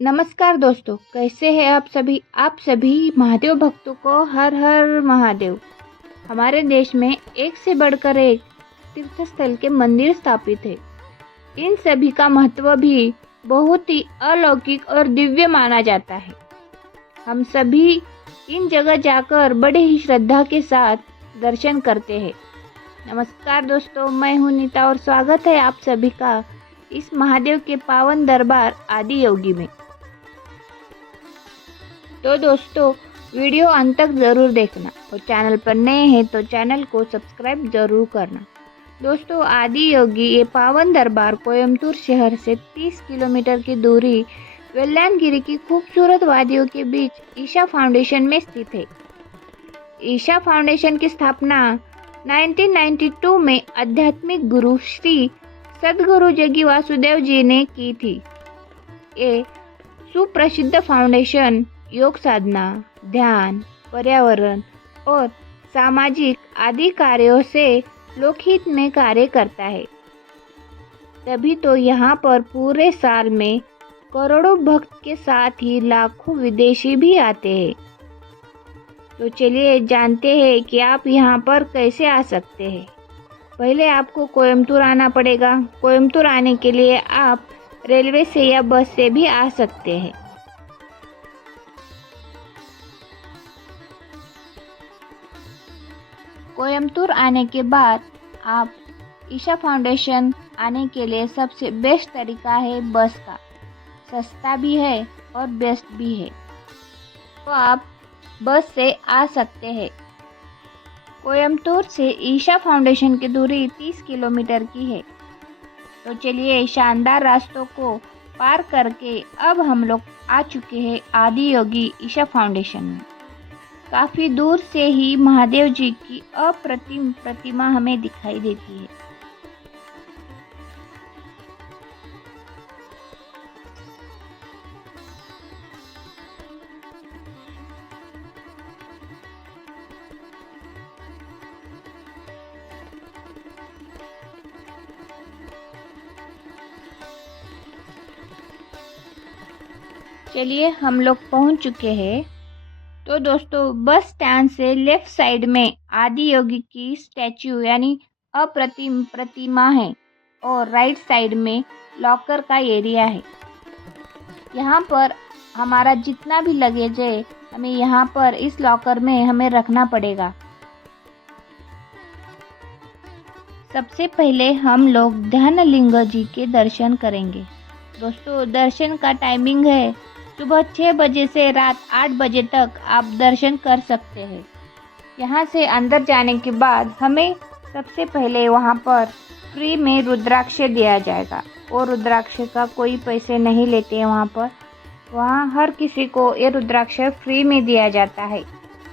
नमस्कार दोस्तों, कैसे हैं आप सभी महादेव भक्तों को हर हर महादेव। हमारे देश में एक से बढ़कर एक तीर्थ स्थल के मंदिर स्थापित है। इन सभी का महत्व भी बहुत ही अलौकिक और दिव्य माना जाता है। हम सभी इन जगह जाकर बड़े ही श्रद्धा के साथ दर्शन करते हैं। नमस्कार दोस्तों, मैं हूं नीता और स्वागत है आप सभी का इस महादेव के पावन दरबार आदि योगी में। तो दोस्तों, वीडियो अंत तक ज़रूर देखना और चैनल पर नए हैं तो चैनल को सब्सक्राइब ज़रूर करना। दोस्तों, आदि योगी ये पावन दरबार कोयम्बटूर शहर से 30 किलोमीटर की दूरी वेल्लानगिरी की खूबसूरत वादियों के बीच ईशा फाउंडेशन में स्थित है। ईशा फाउंडेशन की स्थापना 1992 में आध्यात्मिक गुरु श्री सद्गुरु जग्गी वासुदेव जी ने की थी। ये सुप्रसिद्ध फाउंडेशन योग साधना, ध्यान, पर्यावरण और सामाजिक आदि कार्यों से लोकहित में कार्य करता है। तभी तो यहाँ पर पूरे साल में करोड़ों भक्त के साथ ही लाखों विदेशी भी आते हैं। तो चलिए जानते हैं कि आप यहाँ पर कैसे आ सकते हैं। पहले आपको कोयम्बटूर आना पड़ेगा। कोयम्बटूर आने के लिए आप रेलवे से या बस से भी आ सकते हैं। कोयम्बटूर आने के बाद आप ईशा फाउंडेशन आने के लिए सबसे बेस्ट तरीका है बस का। सस्ता भी है और बेस्ट भी है, तो आप बस से आ सकते हैं। कोयम्बटूर से ईशा फाउंडेशन की दूरी 30 किलोमीटर की है। तो चलिए शानदार रास्तों को पार करके अब हम लोग आ चुके हैं आदि योगी ईशा फाउंडेशन में। काफ़ी दूर से ही महादेव जी की अप्रतिम प्रतिमा हमें दिखाई देती है। चलिए हम लोग पहुंच चुके हैं। तो दोस्तों, बस स्टैंड से लेफ्ट साइड में आदि योगी की स्टैचू यानी अप्रतिम प्रतिमा है और राइट साइड में लॉकर का एरिया है। यहाँ पर हमारा जितना भी लगेज है हमें यहाँ पर इस लॉकर में हमें रखना पड़ेगा। सबसे पहले हम लोग ध्यानलिंग जी के दर्शन करेंगे। दोस्तों, दर्शन का टाइमिंग है सुबह 6 बजे से रात 8 बजे तक आप दर्शन कर सकते हैं। यहाँ से अंदर जाने के बाद हमें सबसे पहले वहाँ पर फ्री में रुद्राक्ष दिया जाएगा और रुद्राक्ष का कोई पैसे नहीं लेते हैं। वहाँ हर किसी को ये रुद्राक्ष फ्री में दिया जाता है।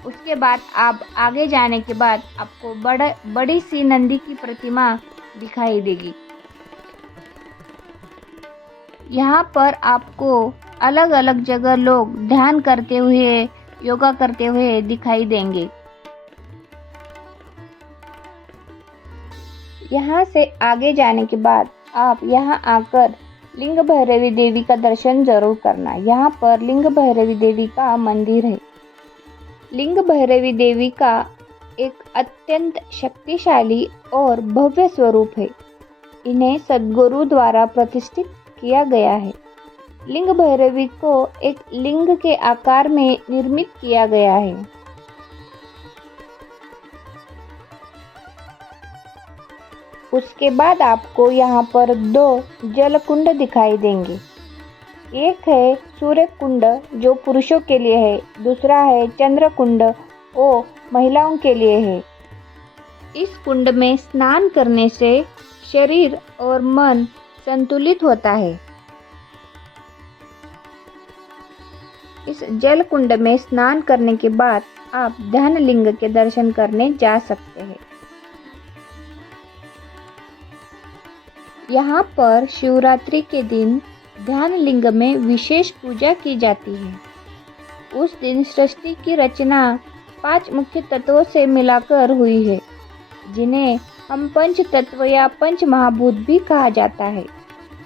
उसके बाद आप आगे जाने के बाद आपको बड़ी सी नंदी की प्रतिमा दिखाई देगी। यहाँ पर आपको अलग अलग जगह लोग ध्यान करते हुए, योगा करते हुए दिखाई देंगे। यहाँ से आगे जाने के बाद आप यहाँ आकर लिंग भैरवी देवी का दर्शन जरूर करना। यहाँ पर लिंग भैरवी देवी का मंदिर है। लिंग भैरवी देवी का एक अत्यंत शक्तिशाली और भव्य स्वरूप है। इन्हें सद्गुरु द्वारा प्रतिष्ठित किया गया है। लिंग भैरवी को एक लिंग के आकार में निर्मित किया गया है। उसके बाद आपको यहाँ पर 2 जल कुंड दिखाई देंगे। एक है सूर्य कुंड जो पुरुषों के लिए है, दूसरा है चंद्र कुंड वो महिलाओं के लिए है। इस कुंड में स्नान करने से शरीर और मन संतुलित होता है। इस जल कुंड में स्नान करने के बाद आप ध्यान लिंग के दर्शन करने जा सकते हैं। यहाँ पर शिवरात्रि के दिन ध्यान लिंग में विशेष पूजा की जाती है। उस दिन सृष्टि की रचना 5 मुख्य तत्वों से मिलाकर हुई है, जिन्हें हम पंच तत्व या पंच महाभूत भी कहा जाता है।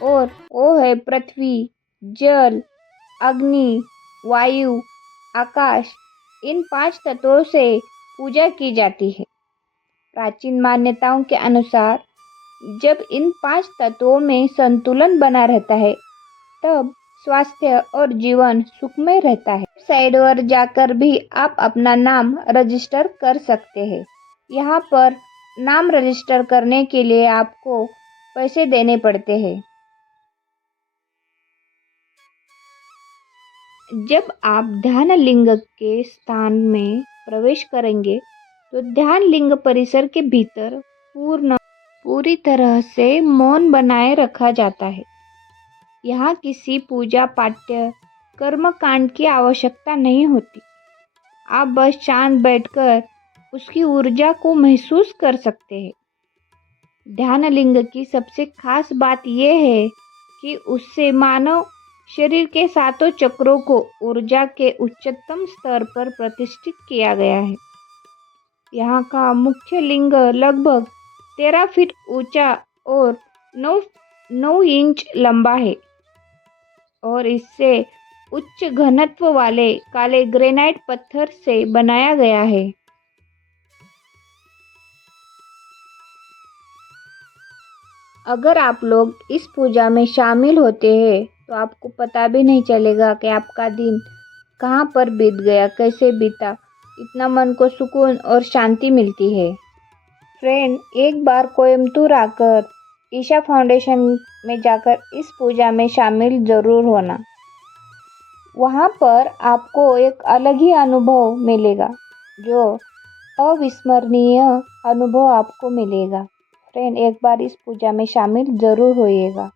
और वो है पृथ्वी, जल, अग्नि, वायु, आकाश, इन 5 तत्वों से पूजा की जाती है। प्राचीन मान्यताओं के अनुसार जब इन 5 तत्वों में संतुलन बना रहता है तब स्वास्थ्य और जीवन सुखमय रहता है। साइड पर जाकर भी आप अपना नाम रजिस्टर कर सकते हैं। यहाँ पर नाम रजिस्टर करने के लिए आपको पैसे देने पड़ते हैं। जब आप ध्यान लिंग के स्थान में प्रवेश करेंगे तो ध्यान लिंग परिसर के भीतर पूरी तरह से मौन बनाए रखा जाता है। यहाँ किसी पूजा पाठ्य कर्म कांड की आवश्यकता नहीं होती। आप बस शांत बैठकर उसकी ऊर्जा को महसूस कर सकते हैं। ध्यान लिंग की सबसे खास बात यह है कि उससे मानव शरीर के 7 चक्रों को ऊर्जा के उच्चतम स्तर पर प्रतिष्ठित किया गया है। यहाँ का मुख्य लिंग लगभग 13 फीट ऊंचा और 9 इंच लंबा है और इससे उच्च घनत्व वाले काले ग्रेनाइट पत्थर से बनाया गया है। अगर आप लोग इस पूजा में शामिल होते हैं तो आपको पता भी नहीं चलेगा कि आपका दिन कहाँ पर बीत गया, कैसे बीता। इतना मन को सुकून और शांति मिलती है। फ्रेंड, एक बार कोयम्बतूर आकर ईशा फाउंडेशन में जाकर इस पूजा में शामिल ज़रूर होना। वहाँ पर आपको एक अलग ही अनुभव मिलेगा, जो अविस्मरणीय अनुभव आपको मिलेगा। फ्रेंड, एक बार इस पूजा में शामिल ज़रूर होइएगा।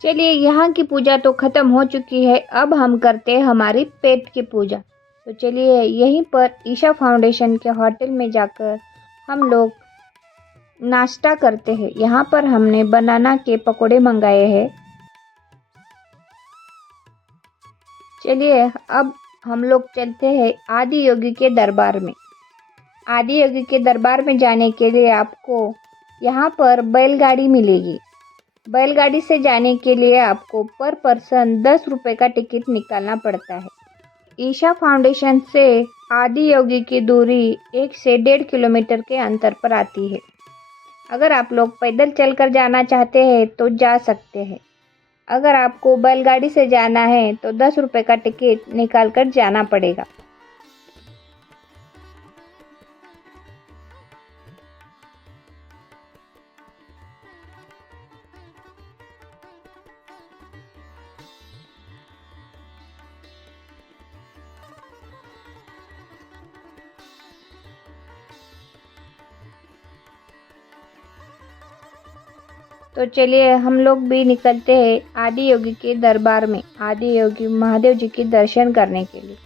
चलिए, यहाँ की पूजा तो ख़त्म हो चुकी है। अब हम करते हैं हमारी पेट की पूजा। तो चलिए, यहीं पर ईशा फाउंडेशन के होटल में जाकर हम लोग नाश्ता करते हैं। यहाँ पर हमने बनाना के पकोड़े मंगाए हैं। चलिए, अब हम लोग चलते हैं आदि योगी के दरबार में। आदि योगी के दरबार में जाने के लिए आपको यहाँ पर बैलगाड़ी मिलेगी। बैलगाड़ी से जाने के लिए आपको पर पर्सन 10 रुपये का टिकट निकालना पड़ता है। ईशा फाउंडेशन से आदि योगी की दूरी 1 से 1.5 किलोमीटर के अंतर पर आती है। अगर आप लोग पैदल चलकर जाना चाहते हैं तो जा सकते हैं। अगर आपको बैलगाड़ी से जाना है तो 10 रुपये का टिकट निकाल कर जाना पड़ेगा। तो चलिए, हम लोग भी निकलते हैं आदि योगी के दरबार में, आदि योगी महादेव जी के दर्शन करने के लिए।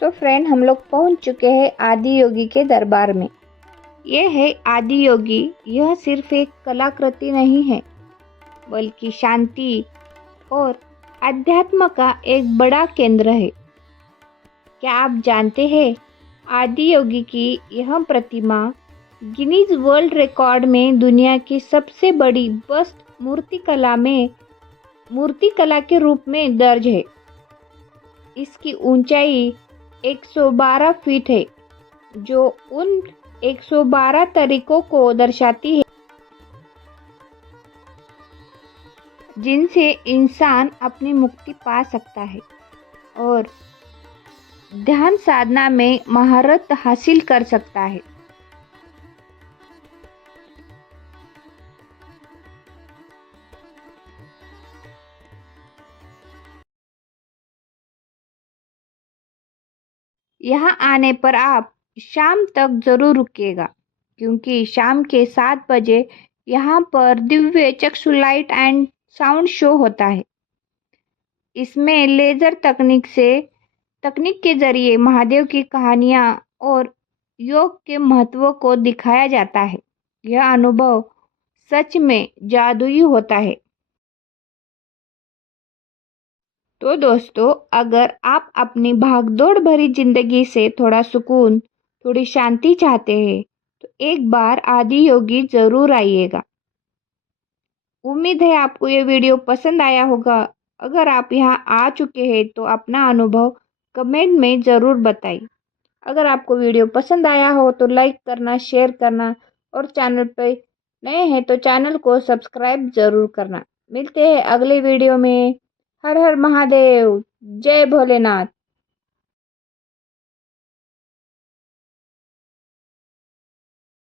तो फ्रेंड, हम लोग पहुंच चुके हैं आदि योगी के दरबार में। ये है आदि योगी। यह सिर्फ एक कलाकृति नहीं है, बल्कि शांति और अध्यात्म का एक बड़ा केंद्र है। क्या आप जानते हैं, आदि योगी की यह प्रतिमा गिनीज वर्ल्ड रिकॉर्ड में दुनिया की सबसे बड़ी बस्ट मूर्तिकला के रूप में दर्ज है। इसकी ऊंचाई 112 फीट है, जो उन 112 तरीकों को दर्शाती है जिनसे इंसान अपनी मुक्ति पा सकता है और ध्यान साधना में महारत हासिल कर सकता है। यहाँ आने पर आप शाम तक ज़रूर रुकिएगा, क्योंकि शाम के 7 बजे यहाँ पर दिव्य चक्षु लाइट एंड साउंड शो होता है। इसमें लेज़र तकनीक के जरिए महादेव की कहानियाँ और योग के महत्व को दिखाया जाता है। यह अनुभव सच में जादुई होता है। तो दोस्तों, अगर आप अपनी भागदौड़ भरी जिंदगी से थोड़ा सुकून, थोड़ी शांति चाहते हैं तो एक बार आदि योगी जरूर आइएगा। उम्मीद है आपको ये वीडियो पसंद आया होगा। अगर आप यहाँ आ चुके हैं तो अपना अनुभव कमेंट में ज़रूर बताइए। अगर आपको वीडियो पसंद आया हो तो लाइक करना, शेयर करना और चैनल पे नए हैं तो चैनल को सब्सक्राइब ज़रूर करना। मिलते हैं अगले वीडियो में। हर हर महादेव, जय भोलेनाथ।